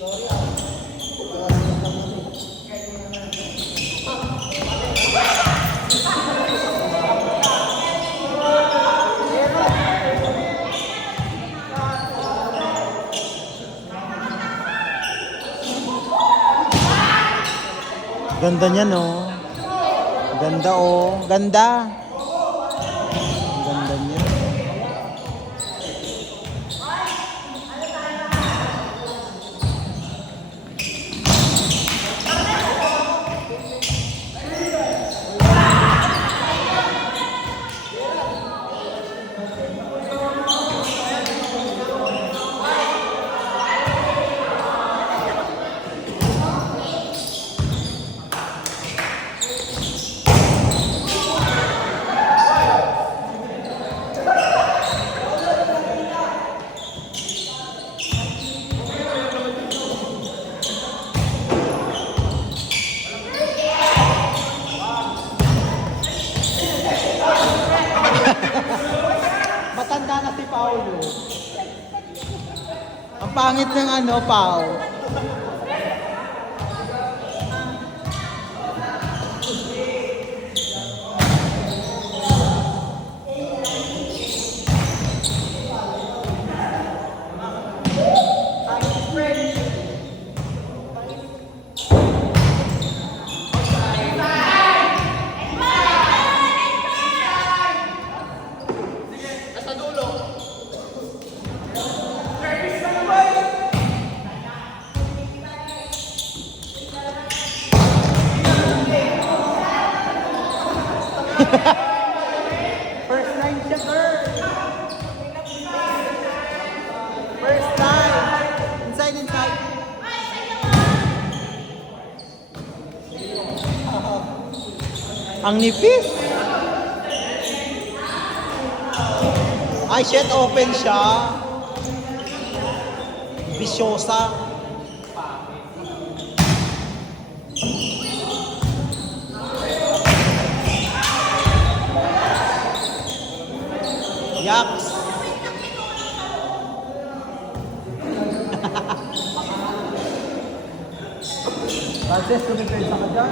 Ganda niya, no? Ganda, oh. Ganda. Ang ganda niya. Matanda na si Paulo. Ang pangit ng ano, Pau. First time siya, girl. First time. Inside, inside. Ang nipis. Ay, shit, open siya. Bisyosa. Yaks. Frances, tumipensa ka dyan.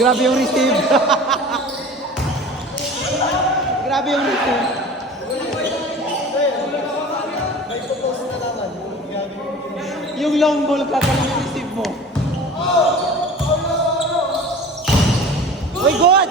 Grabe yung receive. Grabe yung receive. Yung long ball ka yung receive mo. Uy, good!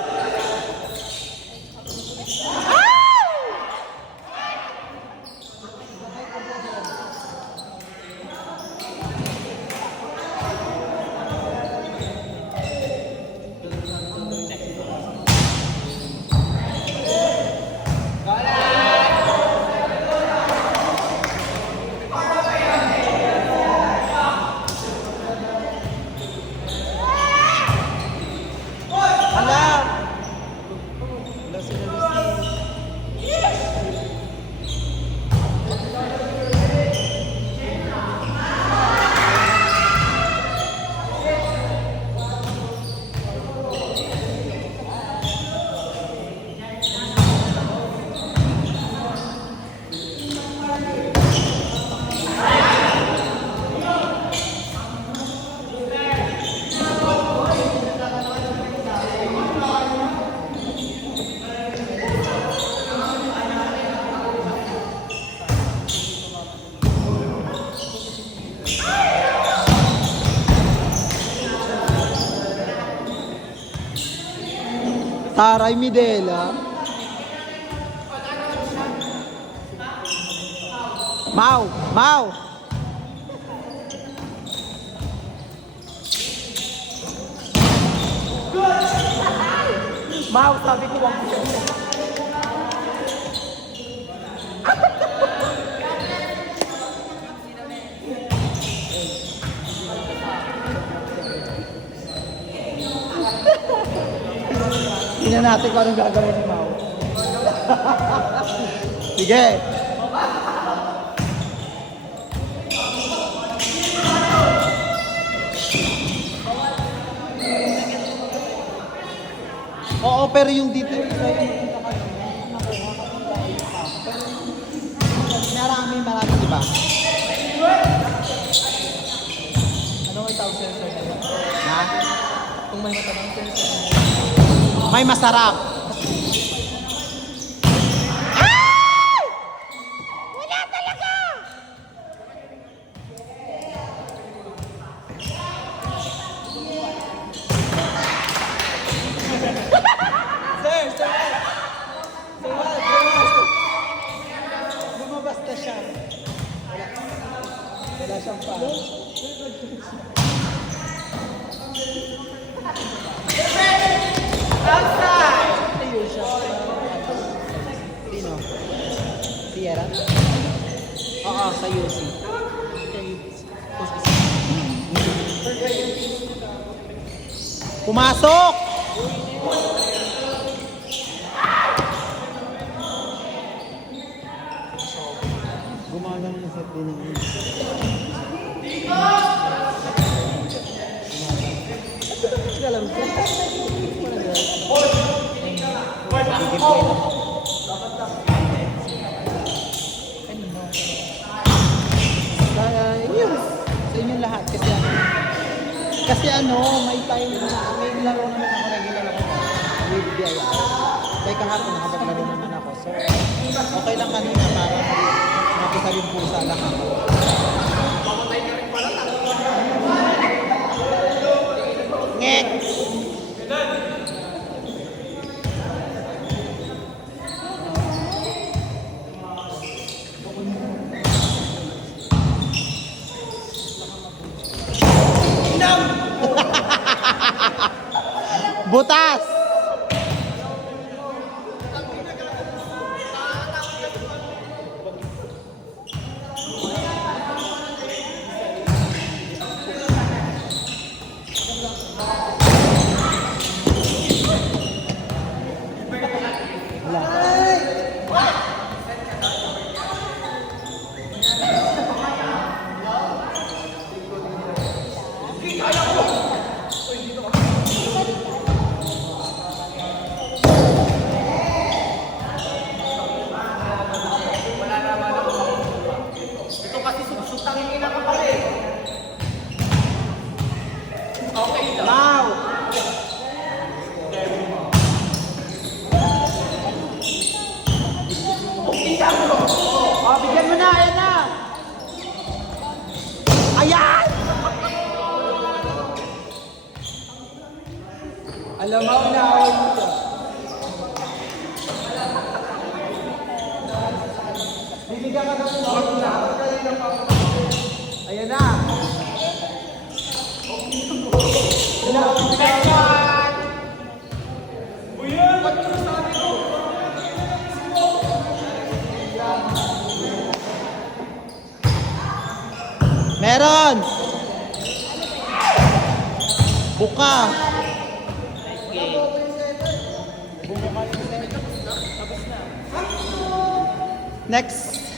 Taray Midela. Mau, Mau. Mau, sabi ko, wag mo siya. Tingnan natin kung anong gagawin ni Mau. Sige. Oo, pero yung dito yung isa yung nakita ka marami, di ba? Ano may tawag sa'yo sa'yo? Ha? Kung may matabang sa'yo sa'yo. May masarap. Sir! Sir! Lumabas na siya. Wala siyang pa. Ayun siya. Sino? Sierra? Oo, sa UC. Pumasok! Gumagano yung set din ng Alam ko. Yun, sa inyong lahat kasi may time na may laro naman ako regular ako with BIR. Kaya kahapon nakapaglaro naman ako. So, okay lang kanina para makita yung pusa lang ako. Ngek! Butas! Oh, bigyan mo na, ayan na. Ayan! Alam mo, inaaway mo ito. Bibigyan ka ng na. Ayan na. Meron! Buka! Next!